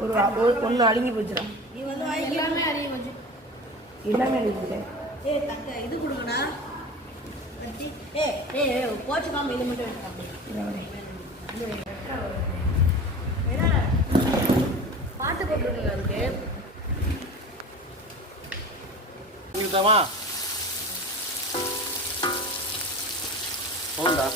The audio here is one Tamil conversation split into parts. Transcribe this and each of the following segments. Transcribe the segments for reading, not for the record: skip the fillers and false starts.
ஒரு ஒன்று அழுங்கி போச்சுடா. நீ வந்து எல்லாமே அழுங்கி போச்சு. எல்லாமே அழுங்கி போச்சு. தக்க இது கொடுங்கண்ணா. போச்சுக்காம இது மட்டும் பாட்டு போட்டுருக்கீங்க அதுக்கு போகுண்டா.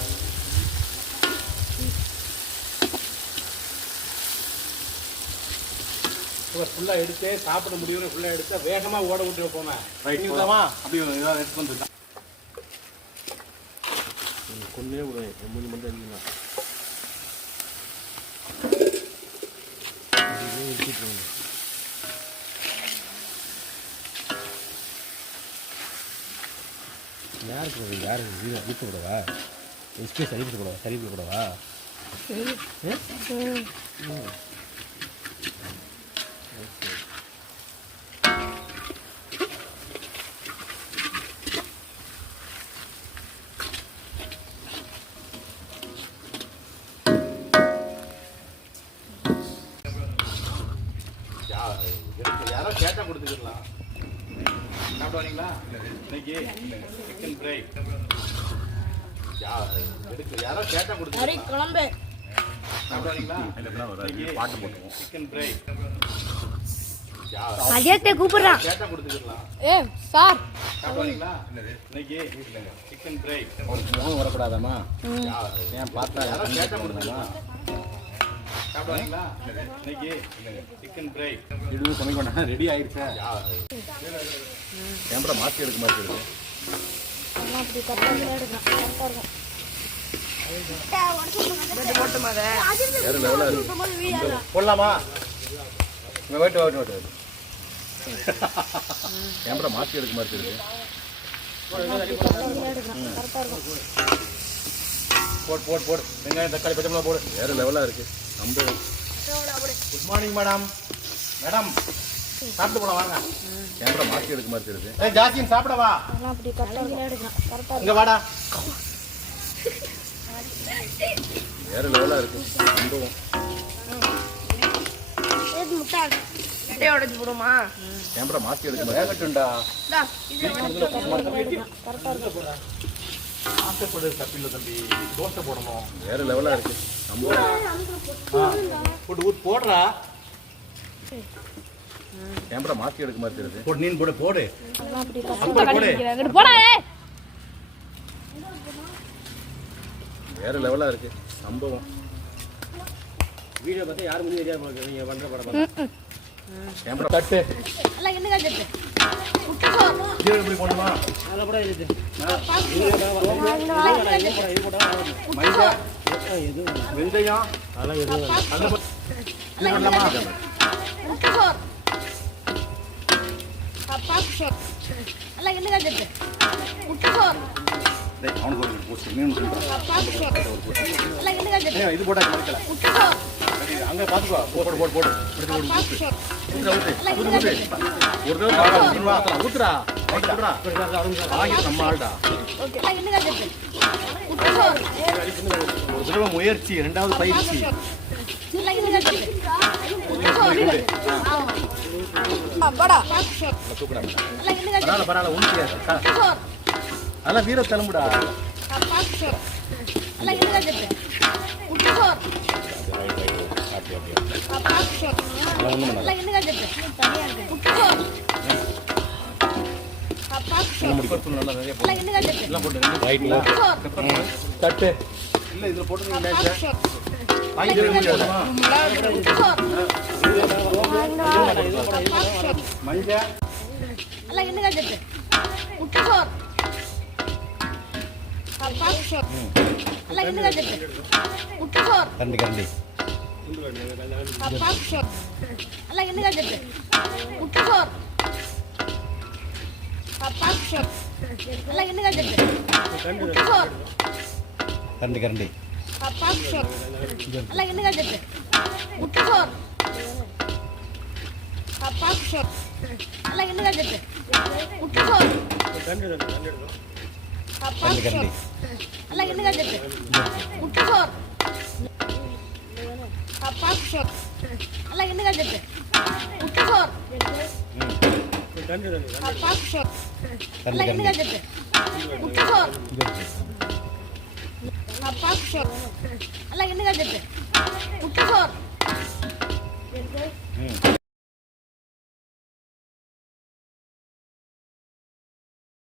ஃபுல்லாக எடுத்து சாப்பிட முடியும். ஃபுல்லாக எடுத்து வேகமாக ஓட விட்டு வைப்போமே. ரைட்டுதாமா அப்படி ஏதாவது எடுத்து வந்துருக்கா கொன்னே விடுவேன். 3 மணி அடிக்கலாம். யாருக்கு அழிப்பு கூடவா? எஸ்பேஸ் அழிப்பு கூடவா? சரிப்பு கூடவா? யாரோ கேட்டால் கொடுத்துக்கலாம். சாப்பிடுவாங்களா இன்னைக்கு சிக்கன் ஃப்ரை? யாரோ கேட்டால் கொடுத்துக்கலாம். குழம்பு சாப்பிடுவாங்களா? பாட்டு போட்டுருவோம். சிக்கன் ஃப்ரை அஜயத்தை கூப்பிடுறான். கேட்டால் கொடுத்துக்கலாம். சார் சாப்பிடுவாங்களா? இன்னைக்கு சிக்கன் ஃப்ரை. அவருக்கு முகம் வரக்கூடாதாம்மா? ஏன் பார்த்தா யாரோ கேட்டால் கொடுத்துக்கலாம். சாப்பிடுவாங்களா? இன்னைக்கு சிக்கன் ஃப்ரை. எதுவும் சமைக்க வேண்டாம். ரெடி ஆயிடுச்சா? கேமரா மாற்றி எடுக்க மாதிரி இருக்கு. போடலாமா? வெயிட் கேமரா மாற்றி எடுக்க மாதிரி இருக்கு. போடு வெங்காயம் தக்காளி பச்சை மிளகா போடு. வேற லெவலாக இருக்கு. Good morning madam. சாப்பிட்டு போலாம் வாங்க. கேமரா மாற்றி எடுக்க மாதிரி இருக்கு. ஜாஸ்தியும் சாப்பிட வா. இங்க வாடா. வேற லெவலாக இருக்கு. சம்பவம் உடச்சு போடுமா? கேமரா மாற்றி எடுக்க மாதிரி வேகட்டுண்டா. ஆசைப்படு தப்பில்லை தம்பி. தோசை போடணும். வேற லெவலாக இருக்கு. போட்டு போடுறா. கேமரா மாற்றி எடுக்க மாதிரி இருக்கு. போடு நீன் போடு போடு. வேற லெவலாக இருக்கு. சம்பவம் வீடியோ பார்த்தா யாரும் முடியும் ஏரியா நீங்க பண்ற படம். கேமரா தட்டு எல்லாம் என்ன காஞ்சது? எப்படி போடணுமா? அதெல்லாம் கூட இது வெந்தயம் அதெல்லாம் எதுவும் இது போட்டா அங்க பாத்துக்கோ. போடு போடு போடு ஊத்துறா. நம்ம ஆள்டா. ஒரு தடவை முயற்சி, 2வது பயிற்சி. பரவாயில்ல உண்மையா அதெல்லாம் வீர தழும்புடா. தட்டு இல்ல இதுல போட்டு மஞ்சள் கரண்டி கரண்டி கரண்டி கரண்டி பாப்பு சோர் நல்லா என்ன கஞ்சிட்டு முட்டை சோர் பாப்பு சோர் நல்லா என்ன கஞ்சிட்டு முட்டை சோர் பாப்பு சோர் நல்லா என்ன கஞ்சிட்டு